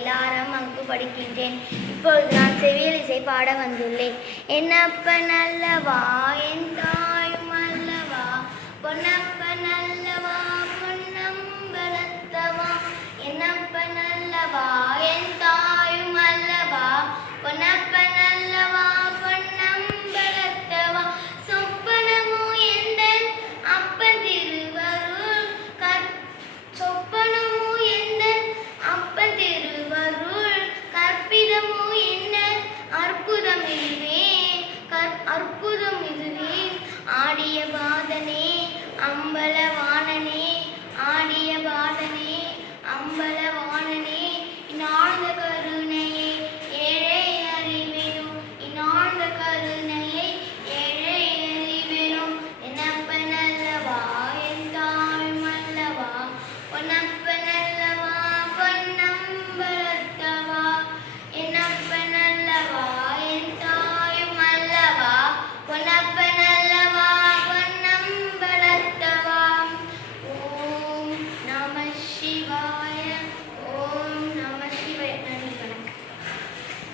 எல்லாரும் அங்கு படிக்கின்றேன். இப்பொழுது நான் செவியல் இசை பாட வந்துள்ளேன். என்னப்பன் அல்லவா என் தாயும் அல்லவா பொன்னப்பன் அல்லவா பொன்னம்பலத்தவா என்னப்பன் அல்லவா என் தாயும் அல்லவா பொன்னப்பன் அல்லவா பொன்னம்பலத்தவா சொப்பனமோ எந்தன் அப்பன் திருவருள் சொப்பனமோ எந்தன் அப்பன் திருவருள் கற்பிதமோ என்ன அற்புதம் இதுவே அற்புதம் இதுவே ஆடிய பாதனே அம்பலவா